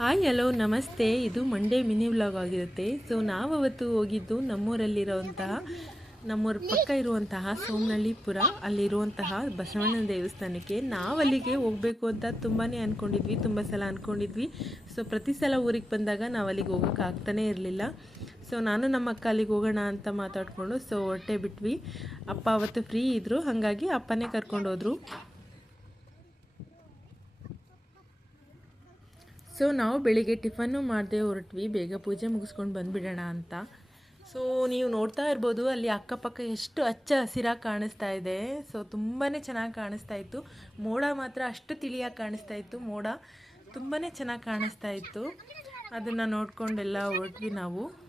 Hi, hello, ನಮಸ್ತೆ. ಇದು Monday mini vlog ಆಗಿರುತ್ತೆ. ಸೊ ನಾವು ಅವತ್ತು ಹೋಗಿದ್ದು ನಮ್ಮೂರಲ್ಲಿರುವಂತಹ ನಮ್ಮೂರ ಪಕ್ಕ ಇರುವಂತಹ ಸೋಮನಳ್ಳಿಪುರ ಅಲ್ಲಿರುವಂತಹ ಬಸವಣ್ಣನ ದೇವಸ್ಥಾನಕ್ಕೆ ನಾವು ಅಲ್ಲಿಗೆ ಹೋಗಬೇಕು ಅಂತ ತುಂಬಾ ಅಂದ್ಕೊಂಡಿದ್ವಿ ತುಂಬ ಸಲ ಅಂದ್ಕೊಂಡಿದ್ವಿ ಸೊ ಪ್ರತಿ ಸಲ ಊರಿಗೆ ಬಂದಾಗ ನಾವು ಅಲ್ಲಿಗೆ ಹೋಗೋಕೆ ಆಗ್ತಾನೇ ಇರಲಿಲ್ಲ. ಸೊ ನಾನು ನಮ್ಮ ಅಕ್ಕ ಅಲ್ಲಿಗೆ ಹೋಗೋಣ ಅಂತ ಮಾತಾಡಿಕೊಂಡು ಸೊ ಹೊಟ್ಟೆ ಬಿಟ್ವಿ. ಅಪ್ಪ ಅವತ್ತು ಫ್ರೀ ಇದ್ದರು ಹಾಗಾಗಿ ಅಪ್ಪನೇ ಕರ್ಕೊಂಡು ಹೋದ್ರು ಸೊ ನಾವು ಬೆಳಿಗ್ಗೆ ಟಿಫನ್ನು ಮಾಡದೆ ಹೊರಟ್ವಿ. ಬೇಗ ಪೂಜೆ ಮುಗಿಸ್ಕೊಂಡು ಬಂದುಬಿಡೋಣ ಅಂತ. ಸೊ ನೀವು ನೋಡ್ತಾ ಇರ್ಬೋದು, ಅಲ್ಲಿ ಅಕ್ಕಪಕ್ಕ ಎಷ್ಟು ಹಚ್ಚ ಹಸಿರಾಗಿ ಕಾಣಿಸ್ತಾ ಇದೆ. ಸೊ ತುಂಬಾ ಚೆನ್ನಾಗಿ ಕಾಣಿಸ್ತಾ ಇತ್ತು. ಮೋಡ ಮಾತ್ರ ಅಷ್ಟು ತಿಳಿಯಾಗಿ ಕಾಣಿಸ್ತಾ ಇತ್ತು. ಮೋಡ ತುಂಬಾ ಚೆನ್ನಾಗಿ ಕಾಣಿಸ್ತಾ ಇತ್ತು. ಅದನ್ನು ನೋಡಿಕೊಂಡೆಲ್ಲ ಹೊರಟ್ವಿ ನಾವು.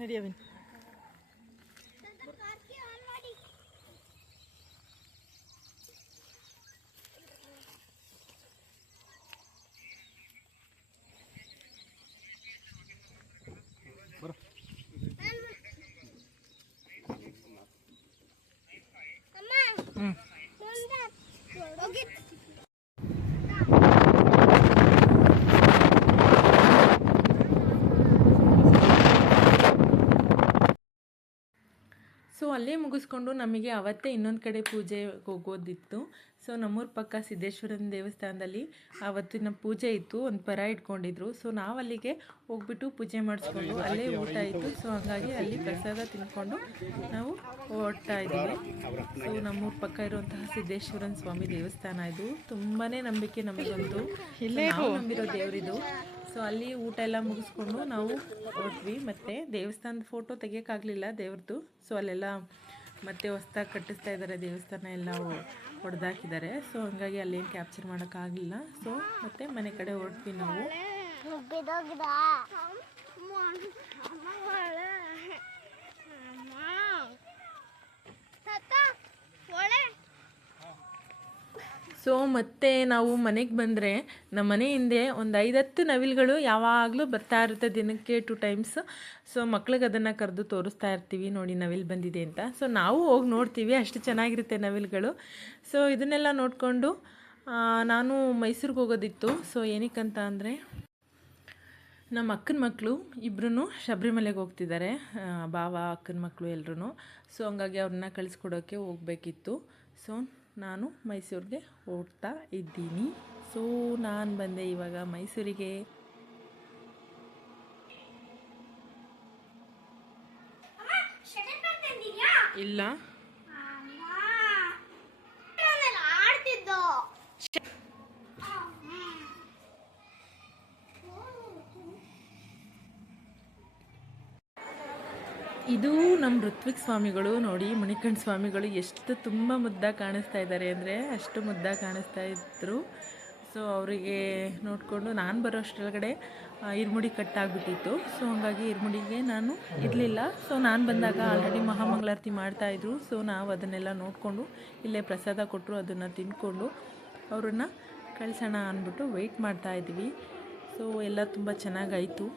ನಡಿಯವಿನ್ ಸೊ ಅಲ್ಲೇ ಮುಗಿಸ್ಕೊಂಡು ನಮಗೆ ಅವತ್ತೇ ಇನ್ನೊಂದು ಕಡೆ ಪೂಜೆ ಹೋಗೋದಿತ್ತು. ಸೊ ನಮ್ಮೂರ ಪಕ್ಕ ಸಿದ್ದೇಶ್ವರನ ದೇವಸ್ಥಾನದಲ್ಲಿ ಆವತ್ತಿನ ಪೂಜೆ ಇತ್ತು ಒಂದು ಪರ ಇಟ್ಕೊಂಡಿದ್ರು. ಸೊ ನಾವು ಅಲ್ಲಿಗೆ ಹೋಗ್ಬಿಟ್ಟು ಪೂಜೆ ಮಾಡಿಸ್ಕೊಂಡು ಅಲ್ಲೇ ಊಟ ಇತ್ತು ಸೊ ಹಾಗಾಗಿ ಅಲ್ಲಿ ಪ್ರಸಾದ ತಿನ್ಕೊಂಡು ನಾವು ಹೋಗ್ತಾ ಇದ್ದೀವಿ. ಸೊ ನಮ್ಮೂರ ಪಕ್ಕ ಇರುವಂತಹ ಸಿದ್ದೇಶ್ವರನ ಸ್ವಾಮಿ ದೇವಸ್ಥಾನ ಇದು. ತುಂಬಾ ನಂಬಿಕೆ ನಮಗಂತೂ. ಇಲ್ಲೇ ನಂಬಿರೋ ದೇವರಿದು. ಸೊ ಅಲ್ಲಿ ಊಟ ಎಲ್ಲ ಮುಗಿಸ್ಕೊಂಡು ನಾವು ಹೊರಟ್ವಿ ಮತ್ತು ದೇವಸ್ಥಾನದ ಫೋಟೋ ತೆಗಿಯೋಕ್ಕಾಗಲಿಲ್ಲ ದೇವ್ರದ್ದು ಸೊ ಅಲ್ಲೆಲ್ಲ ಮತ್ತೆ ಹೊಸ್ದಾಗಿ ಕಟ್ಟಿಸ್ತಾ ಇದ್ದಾರೆ ದೇವಸ್ಥಾನ ಎಲ್ಲ ಹೊಡೆದಾಕಿದ್ದಾರೆ ಸೊ ಹಂಗಾಗಿ ಅಲ್ಲೇನು ಕ್ಯಾಪ್ಚರ್ ಮಾಡೋಕ್ಕಾಗಲಿಲ್ಲ ಸೊ ಮತ್ತೆ ಮನೆ ಕಡೆ ಹೊರಟ್ವಿ ನಾವು ಸೊ ಮತ್ತೆ ನಾವು ಮನೆಗೆ ಬಂದರೆ ನಮ್ಮ ಮನೆ ಹಿಂದೆ ಒಂದು ಐದತ್ತು ನವಿಲುಗಳು ಯಾವಾಗಲೂ ಬರ್ತಾ ಇರುತ್ತೆ ದಿನಕ್ಕೆ ಟು ಟೈಮ್ಸ್ ಸೊ ಮಕ್ಳಿಗೆ ಅದನ್ನು ಕರೆದು ತೋರಿಸ್ತಾ ಇರ್ತೀವಿ, ನೋಡಿ ನವಿಲು ಬಂದಿದೆ ಅಂತ. ಸೊ ನಾವು ಹೋಗಿ ನೋಡ್ತೀವಿ ಅಷ್ಟು ಚೆನ್ನಾಗಿರುತ್ತೆ ನವಿಲುಗಳು. ಸೊ ಇದನ್ನೆಲ್ಲ ನೋಡಿಕೊಂಡು ನಾನು ಮೈಸೂರಿಗೆ ಹೋಗೋದಿತ್ತು. ಸೊ ಏನಕ್ಕಂತ ಅಂದರೆ ನಮ್ಮ ಅಕ್ಕನ ಮಕ್ಕಳು ಇಬ್ಬರೂ ಶಬರಿಮಲೆಗೆ ಹೋಗ್ತಿದ್ದಾರೆ. ಬಾವ ಅಕ್ಕನ ಮಕ್ಕಳು ಎಲ್ಲರೂ ಸೊ ಹಂಗಾಗಿ ಅವ್ರನ್ನ ಕಳಿಸ್ಕೊಡೋಕ್ಕೆ ಹೋಗಬೇಕಿತ್ತು. ಸೊ ನಾನು ಮೈಸೂರಿಗೆ ಹೋಗ್ತಾ ಇದ್ದೀನಿ. ಸೊ ನಾನು ಬಂದೆ ಇವಾಗ ಮೈಸೂರಿಗೆ. ಇಲ್ಲ. ಇದು ನಮ್ಮ ಋತ್ವಿಕ್ ಸ್ವಾಮಿಗಳು ನೋಡಿ ಮಣಿಕಂಠ ಸ್ವಾಮಿಗಳು ಎಷ್ಟು ತುಂಬ ಮುದ್ದಾಗಿ ಕಾಣಿಸ್ತಾ ಇದ್ದಾರೆ ಅಂದರೆ ಅಷ್ಟು ಮುದ್ದಾಗಿ ಕಾಣಿಸ್ತಾ ಇದ್ದರು ಸೊ ಅವರಿಗೆ ನೋಡಿಕೊಂಡು ನಾನು ಬರೋ ಅಷ್ಟರೊಳಗಡೆ ಇರ್ಮುಡಿ ಕಟ್ಟಾಗ್ಬಿಟ್ಟಿತ್ತು. ಸೊ ಹಾಗಾಗಿ ಇರ್ಮುಡಿಗೆ ನಾನು ಇರಲಿಲ್ಲ. ಸೊ ನಾನು ಬಂದಾಗ ಆಲ್ರೆಡಿ ಮಹಾಮಂಗಳಾರತಿ ಮಾಡ್ತಾಯಿದ್ರು ಸೊ ನಾವು ಅದನ್ನೆಲ್ಲ ನೋಡಿಕೊಂಡು ಇಲ್ಲೇ ಪ್ರಸಾದ ಕೊಟ್ಟರು ಅದನ್ನು ತಿಂದ್ಕೊಂಡು ಅವ್ರನ್ನ ಕಳಿಸೋಣ ಅಂದ್ಬಿಟ್ಟು ವೆಯ್ಟ್ ಮಾಡ್ತಾ ಇದ್ವಿ. ಸೊ ಎಲ್ಲ ತುಂಬ ಚೆನ್ನಾಗಾಯಿತು.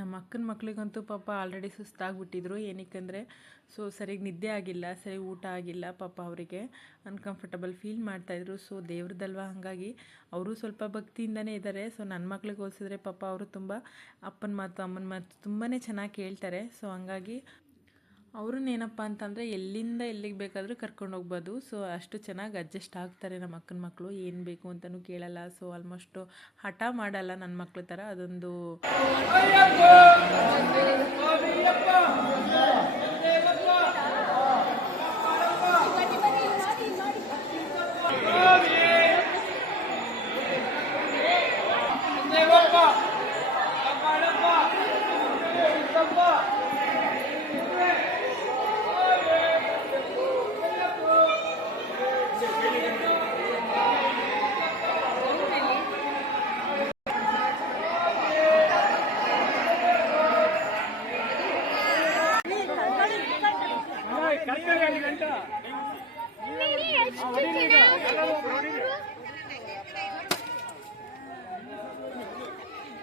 ನಮ್ಮ ಅಕ್ಕನ ಮಕ್ಕಳಿಗಂತೂ ಪಾಪ ಆಲ್ರೆಡಿ ಸುಸ್ತಾಗ್ಬಿಟ್ಟಿದ್ರು. ಏನಕ್ಕೆಂದರೆ ಸೊ ಸರಿಗೆ ನಿದ್ದೆ ಆಗಿಲ್ಲ, ಸರಿ ಊಟ ಆಗಿಲ್ಲ ಪಾಪ ಅವರಿಗೆ. ಅನ್ಕಂಫರ್ಟಬಲ್ ಫೀಲ್ ಮಾಡ್ತಾಯಿದ್ರು. ಸೊ ದೇವ್ರದಲ್ವ ಹಾಗಾಗಿ ಅವರು ಸ್ವಲ್ಪ ಭಕ್ತಿಯಿಂದನೇ ಇದ್ದಾರೆ ಸೊ ನನ್ನ ಮಕ್ಳಿಗೆ ಹೋಲಿಸಿದ್ರೆ ಪಾಪ ಅವರು ತುಂಬ ಅಪ್ಪನ ಮಾತು, ಅಮ್ಮನ ಮಾತು ತುಂಬಾ ಚೆನ್ನಾಗಿ ಕೇಳ್ತಾರೆ. ಸೊ ಹಂಗಾಗಿ ಅವ್ರನ್ನೇನಪ್ಪ ಅಂತಂದರೆ ಎಲ್ಲಿಂದ ಎಲ್ಲಿಗೆ ಬೇಕಾದರೂ ಕರ್ಕೊಂಡು ಹೋಗ್ಬೋದು. ಸೊ ಅಷ್ಟು ಚೆನ್ನಾಗಿ ಅಡ್ಜಸ್ಟ್ ಆಗ್ತಾರೆ ನಮ್ಮ ಅಕ್ಕನ ಮಕ್ಕಳು ಏನು ಬೇಕು ಅಂತಲೂ ಕೇಳಲ್ಲ. ಸೊ ಆಲ್ಮೋಸ್ಟು ಹಠ ಮಾಡಲ್ಲ ನನ್ನ ಮಕ್ಳ ಥರ ಅದೊಂದು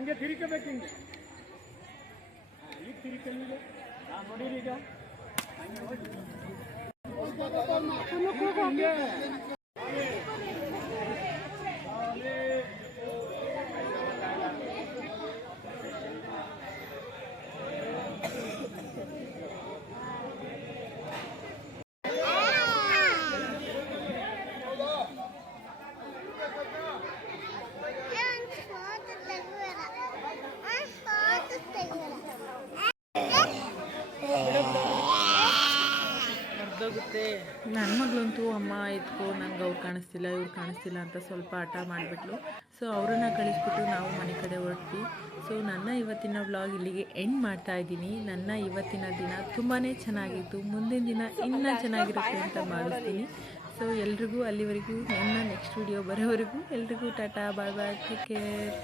ನೀವು ಹಂಗೆ ತಿರ್ಕೋಬೇಕು ಹಿಂಗೆ ಈಗ ತಿರ್ಕೊಳ್ಳಿ ಹಾಂ ನೋಡಿರಿ ಈಗ ಹಂಗೆ ಹೋಗಿ. ನನ್ನ ಮಗಳಂತೂ ಅಮ್ಮ ಇದ್ಕೋ, ನಂಗೆ ಅವ್ರು ಕಾಣಿಸ್ತಿಲ್ಲ, ಇವ್ರು ಕಾಣಿಸ್ತಿಲ್ಲ ಅಂತ ಸ್ವಲ್ಪ ಹಠ ಮಾಡಿಬಿಟ್ಲು. ಸೊ ಅವರನ್ನು ಕಳಿಸ್ಬಿಟ್ಟು ನಾವು ಮನೆ ಕಡೆ ಹೊರಟ್ವಿ. ಸೊ ನನ್ನ ಇವತ್ತಿನ ವ್ಲಾಗ್ ಇಲ್ಲಿಗೆ ಎಂಡ್ ಮಾಡ್ತಾ ಇದ್ದೀನಿ. ನನ್ನ ಇವತ್ತಿನ ದಿನ ತುಂಬಾ ಚೆನ್ನಾಗಿತ್ತು. ಮುಂದಿನ ದಿನ ಇನ್ನೂ ಚೆನ್ನಾಗಿರುತ್ತೆ ಅಂತ ಭಾವಿಸ್ತೀನಿ. ಸೊ ಎಲ್ರಿಗೂ ಅಲ್ಲಿವರೆಗೂ, ನನ್ನ ನೆಕ್ಸ್ಟ್ ವಿಡಿಯೋ ಬರೋವರೆಗೂ ಎಲ್ರಿಗೂ tata, bye bye take care